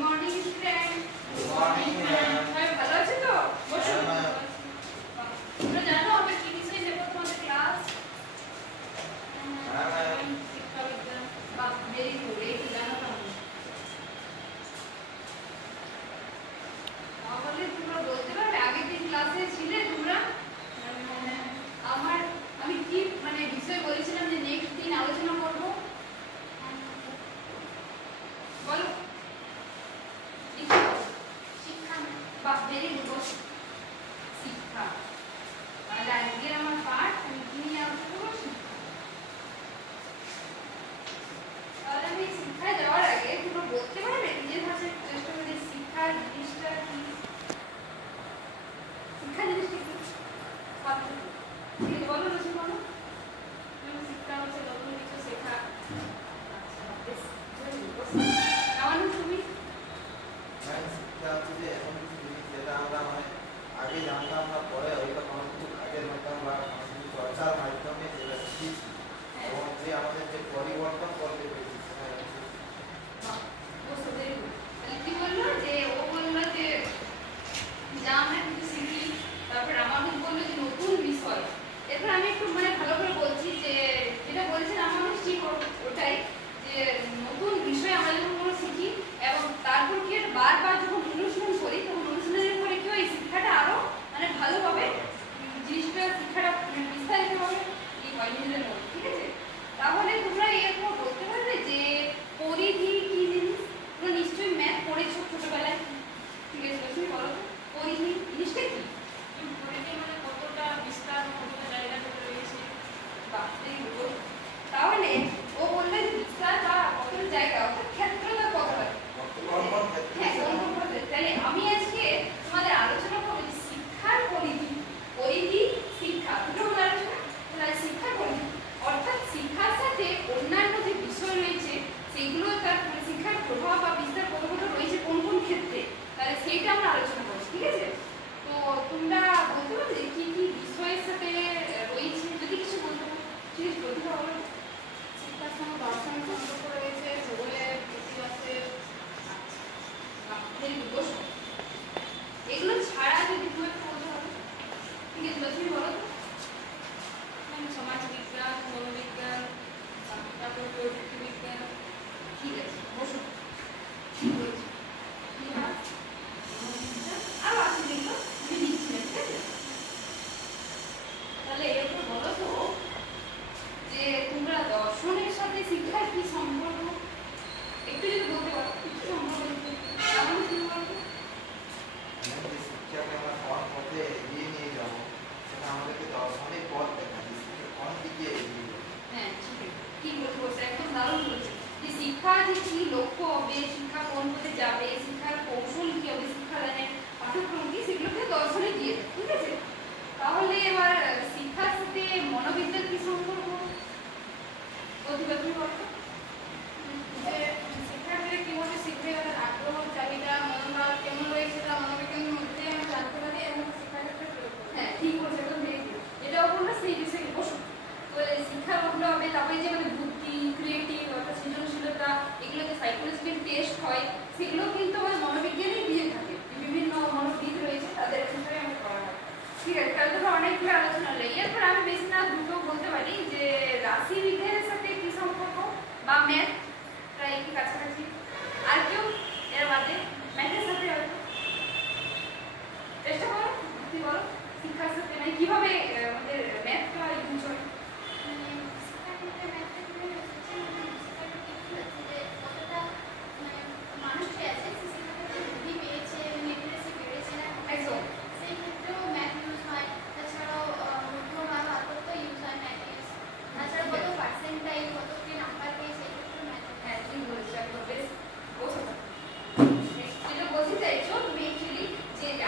Morning student. Good morning ma'am. সবাই ভালো আছে তো? বসো। তোমরা জানো আমরা কি বিষয় নেব তোমাদের ক্লাস? শিক্ষাবিজ্ঞান। বাহ, ভেরি গুড। এই তো জানো তোমরা। তাহলে তোমরা বলতে পারবে আগের দিন ক্লাসে ছিলে তোমরা? আমি কি বিষয় বলেছিলাম যে নেক্সট দিন আলোচনা করব? বলো। শিক্ষা। বাহ, ভেরি গুড। শিক্ষা। তাহলে আজকের আমার পাঠ আমি কি নিয়ে আলোচনা করব? শিক্ষা। তাহলে আমি শিক্ষায় যাওয়ার আগে তোমরা বলতে পারবে নিজের ভাষায় চেষ্টা করে শিক্ষা জিনিসটা কি? শিক্ষা জিনিসটা কি? বলো রোজি, বলো। শিক্ষা হচ্ছে নতুন কিছু শেখা। আচ্ছা, বেশ। তুমি? শিক্ষা হচ্ছে যে এমন কিছু জিনিস যেটা আমরা আগে জানতাম না, পরে ওইটা কোনো কিছু কাজের মাধ্যমে বা কোনো কিছু চর্চার মাধ্যমে যেটা শিখেছি এবং যে আমাদের যে পরিবর্তন করতে পেরেছি সেটা কি বললো যে ও বললো যে যা আমরা কিছু শিখি, তারপর আমাদের বললো যে নতুন বিষয়। এরপর আমি একটু ভালো করে বলছি যে যেটা বলছেন আমাদের ঠিক ওটাই, যে নতুন বিষয় আমরা যখন কোনো শিখি এবং তারপর কি বারবার যখন অনুশীলন করি তখন অনুশীলনের পরে কি হয় শিক্ষাটা আরো ভালোভাবে জিনিসটা শিক্ষাটা বিস্তারিতভাবে কি হয় নিজেদের মধ্যে। ঠিক আছে? তাহলে তোমরা এরপর বলতে পারবে যে পরিধি কি জিনিস? তোমরা নিশ্চয়ই ম্যাথ পড়েছো ছোটবেলায়। ঠিক আছে, তুমি বলো তো পরিধি জিনিসটা কি? পরিধি কতটা বিস্তার, কতটা জায়গা রয়েছে। বাহ, তাহলে ও বললে বিস্তার বা কতটা জায়গা অর্থাৎ ক্ষেত্রটা কতটা। তাহলে আমি আজকে তোমাদের আলোচনা করবো শিক্ষার পরিধি। পরিধি শিক্ষা দুটো হলো আলোচনা। তাহলে শিক্ষার পরিধি অর্থাৎ শিক্ষার সাথে অন্যান্য যে বিষয় রয়েছে সেগুলো তার শিক্ষার প্রভাব বা বিস্তার কতটা রয়েছে কোন কোন ক্ষেত্রে, তাহলে সেইটা আমরা আলোচনা করছি। ঠিক আছে? তো তোমরা বলতে পারবে যে কি কি বিষয়ের সাথে রয়েছে, যদি কিছু বলতে পারো। ঠিক আছে, বলতে পারো। শিক্ষার সঙ্গে দর্শনের সম্পর্ক রয়েছে, ভূগোলের, ইতিহাসের। এগুলো ছাড়া যদি তুমি একটু বলতে পারো। ঠিক আছে, তুমি বলো তো। সমাজ বিজ্ঞান, মনোবিজ্ঞান, তারপর প্রযুক্তি বিজ্ঞান। ঠিক আছে, বসো। ঠিক বলছি। আরো আছে যেগুলো আমি দিচ্ছি না। ঠিক আছে? তাহলে এরপর বলো তো যে তোমরা দর্শনের সাথে শিক্ষার কি সম্পর্ক একটু যদি বলতে পারো। কিছু সম্পর্ক কেমন শুরু করবো? শিক্ষাকে আমরা কোন পথে এগিয়ে নিয়ে যাবো সেটা আমাদেরকে দর্শনের পথ দেখায়, শিক্ষা কোন দিকে এগিয়ে যাবে। হ্যাঁ, ঠিক বলছে, একদম দারুণ বলছে যে শিক্ষা যে কি লক্ষ্য হবে, শিক্ষা কোন পথে যাবে, শিক্ষার কৌশল কি হবে, শিক্ষাদানের পাঠ্যক্রম কি, সেগুলোকে দর্শনে দিয়ে দেয়। ঠিক আছে? তাহলে এবার শিক্ষার সাথে মনোবিজ্ঞান কি সম্পর্ক বলতে তুমি বলো। যে শিক্ষার্থীরা কিভাবে শিখবে, তাদের আগ্রহ, চাহিদা, মনোভাব কেমন রয়েছে তা মনোবিজ্ঞানের মধ্যে আমরা জানতে পারি এবং শিক্ষাক্ষেত্রে প্রয়োগ করি। হ্যাঁ, ঠিক বলছে, একদম ভেরি গুড। এটাও বললো সেই বিষয়ে বসো। তো শিক্ষা ভাবলে হবে, তারপরে যে বুদ্ধি, ক্রিয়েটিভ অর্থাৎ সৃজনশীলতা, এগুলো যে সাইকোলজিক্যাল টেস্ট হয় সেগুলো কিন্তু আমাদের মনোবিজ্ঞানেই দিয়ে থাকে। বিভিন্ন মনোবিদ রয়েছে তাদের ক্ষেত্রে আমরা করা হয়। ঠিক আছে, তাহলে তো অনেকগুলো আলোচনা হলো। এরপর আমি বেশি না দুটো বলতে পারি যে রাশি বিজ্ঞানের সাথে কি সম্পর্ক বা ম্যাথ প্রায় একটু কাছাকাছি। আর কেউ এর বাদে ম্যাথের সাথে হয়তো চেষ্টা করো, কি বলো শিক্ষার সাথে কিভাবে আমাদের ম্যাথটা ইউজ হয়।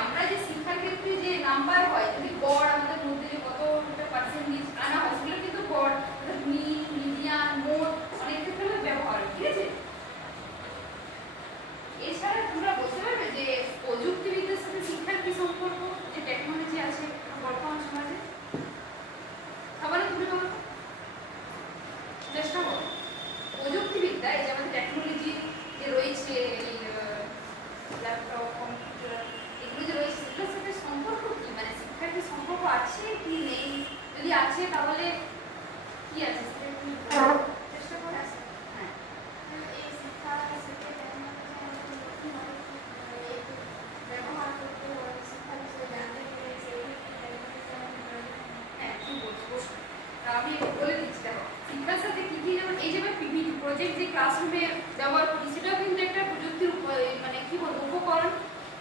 আমরা যে শিক্ষার ক্ষেত্রে যে নাম্বার হয়, যদি গড় আমাদের মধ্যে যে কতটা পার্সেন্টেজ আনা হয় সেগুলো কিন্তু গড়, মিন, মিডিয়ান ব্যবহার করি, সেটাও কিন্তু একটা প্রযুক্তির মানে কি বলবো উপকরণ,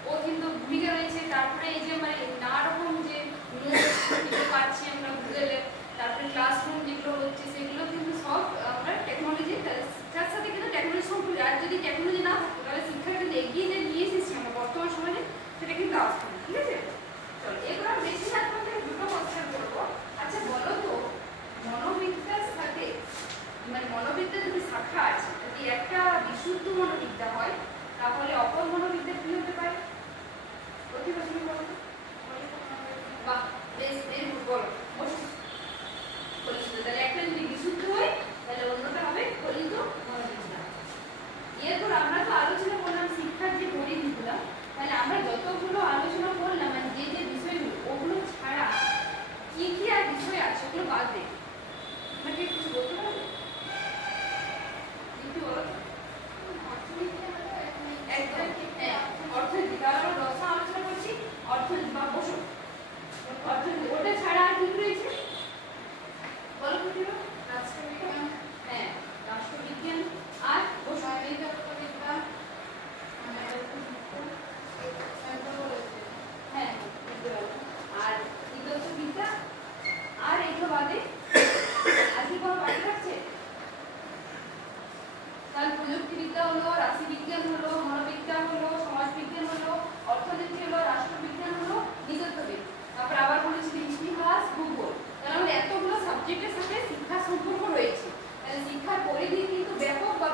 ও কিন্তু ভূমিকা রয়েছে। তারপরে এই যে মানে নানা রকম যে নোটস পাচ্ছি আমরা গুগলে, তারপরে ক্লাসরুম যেগুলো হচ্ছে সেগুলো কিন্তু সব আমরা টেকনোলজি, শিক্ষার সাথে কিন্তু টেকনোলজি সম্পর্কে, আর যদি টেকনোলজি না থাকতো তাহলে শিক্ষা কিন্তু এগিয়ে যে নিয়ে এসেছি আমরা বর্তমান সমাজে সেটা কিন্তু আসতো না। ঠিক আছে, চলো এবার বেশি না তোমাদের দুটো কোশ্চেন করবো। আচ্ছা বলো তো, মনোবিদ্যার সাথে মানে মনোবিদ্যার যদি শাখা আছে, যদি একটা বিশুদ্ধ মনোবিদ্যা হয় তাহলে অপর মনোবিদ্যা কি হতে পারে? প্রতিভা তুমি বলো তো। বাহ, বেশ বেশ বলো, বসো। ফলিত, তাহলে একটা যদি বিশুদ্ধ হয় তাহলে অন্যটা হবে ফলিত মনোবিদ্যা। এরপর আমরা তো আলোচনা করলাম শিক্ষার যে পরিধিগুলো, তাহলে আমরা যতগুলো আলোচনা করলাম মানে যে যে বিষয়গুলো, ওগুলো ছাড়া কি কি আর বিষয় আছে ওগুলো বাদ দে, আমাকে কিছু বলতে পারবে? একটু বলো তো। একদম হ্যাঁ, অর্থনীতি, কারণ আমরা দশা আলোচনা করছি অর্থনীতি। বা বসো, অর্থনীতি ওটা ছাড়া আর কি রয়েছে বলো প্রতিভা? রাষ্ট্রবিজ্ঞান। হ্যাঁ, রাষ্ট্রবিজ্ঞান। আর বসো। হ্যাঁ, আর বিদ্যা, আর এগুলো বাদে আর কি কোনো বাকি থাকছে? তাহলে প্রযুক্তিবিদ্যা হলো, রাশিবিজ্ঞান হলো, মনোবিজ্ঞান হলো, সমাজবিজ্ঞান হলো, অর্থনীতি হলো, রাষ্ট্রবিজ্ঞান হলো, নৃতত্ত্ববিদ। তারপর আবার বলেছিল ইতিহাস, ভূগোল। তাহলে এতগুলো সাবজেক্টের সাথে শিক্ষার সম্পর্ক রয়েছে। তাহলে শিক্ষার পরিধি কিন্তু ব্যাপক বা